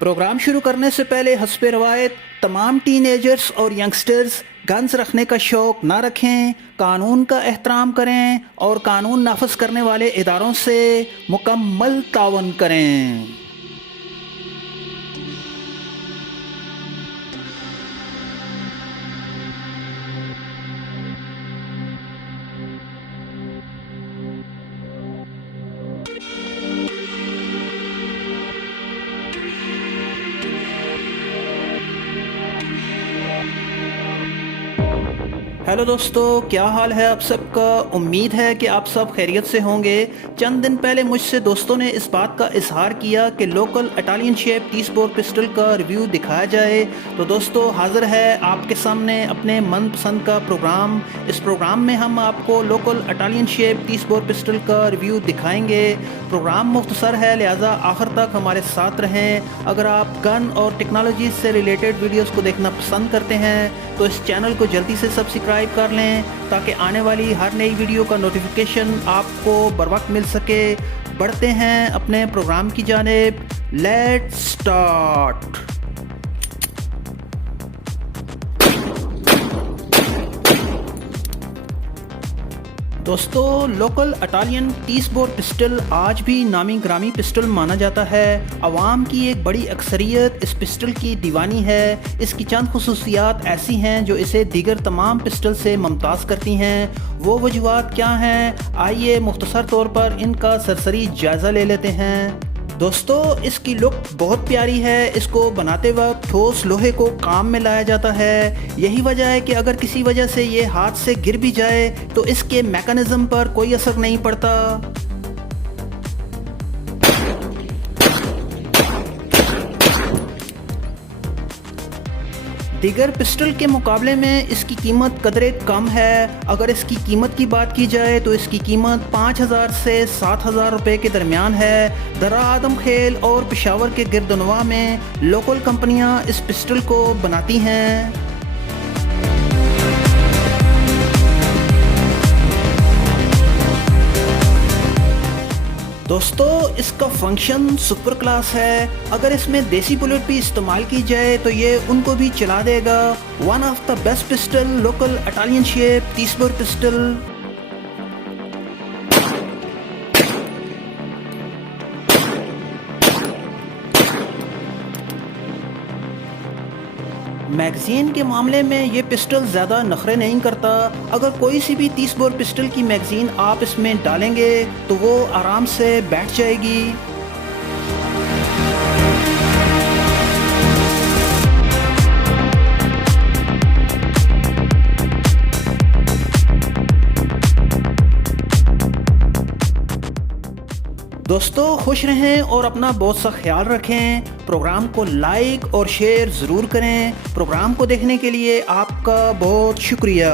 Programme शुरू करने से पहले हस्बे रवायत तमाम टीनेजर्स और यंगस्टर्स गन्स रखने का शौक़ ना रखें, कानून का एहतराम करें और कानून नाफिज करने वाले इदारों से मुकम्मल तावन करें। हेलो दोस्तों, क्या हाल है आप सबका। उम्मीद है कि आप सब खैरियत से होंगे। चंद दिन पहले मुझसे दोस्तों ने इस बात का इजहार किया कि local Italian shape 30 bore pistol का रिव्यू दिखाया जाए। तो दोस्तों हाजिर है आपके सामने अपने मनपसंद का प्रोग्राम। इस प्रोग्राम में हम आपको local Italian shape 30 bore pistol का रिव्यू दिखाएंगे। प्रोग्राम मुख्तसर है, लिहाजा आखिर तक हमारे साथ रहें। अगर आप गन और टेक्नोलॉजी से रिलेटेड वीडियोज़ को देखना पसंद करते हैं तो इस चैनल को जल्दी से सब्सक्राइब कर लें ताकि आने वाली हर नई वीडियो का नोटिफिकेशन आपको बर वक्त मिल सके। बढ़ते हैं अपने प्रोग्राम की जानिब। Let's start. दोस्तों, लोकल इटालियन 30 बोर पिस्टल आज भी नामी ग्रामी पिस्टल माना जाता है। अवाम की एक बड़ी अक्सरियत इस पिस्टल की दीवानी है। इसकी चंद खुसूसियात ऐसी हैं जो इसे दीगर तमाम पिस्टल से मुमताज़ करती हैं। वो वजूहात क्या हैं, आइए मुख्तसर तौर पर इनका सरसरी जायज़ा ले लेते हैं। दोस्तों, इसकी लुक बहुत प्यारी है। इसको बनाते वक्त ठोस लोहे को काम में लाया जाता है। यही वजह है कि अगर किसी वजह से ये हाथ से गिर भी जाए तो इसके मैकेनिज्म पर कोई असर नहीं पड़ता। दीगर पिस्टल के मुकाबले में इसकी कीमत कदरे कम है। अगर इसकी कीमत की बात की जाए तो इसकी कीमत 5,000 से 7,000 रुपये के दरमियान है। दर्रा आदम खेल और पेशावर के गिरदनवा में लोकल कंपनियां इस पिस्टल को बनाती हैं। दोस्तों, इसका फंक्शन सुपर क्लास है। अगर इसमें देसी बुलेट भी इस्तेमाल की जाए तो ये उनको भी चला देगा। One of the best pistol local Italian shape 30 bore pistol. Magazine के मामले में ये पिस्टल ज़्यादा नखरे नहीं करता। अगर कोई सी भी 30 बोर पिस्टल की मैगज़ीन आप इसमें डालेंगे तो वो आराम से बैठ जाएगी। दोस्तों, खुश रहें और अपना बहुत सा ख्याल रखें। प्रोग्राम को लाइक और शेयर ज़रूर करें। प्रोग्राम को देखने के लिए आपका बहुत शुक्रिया।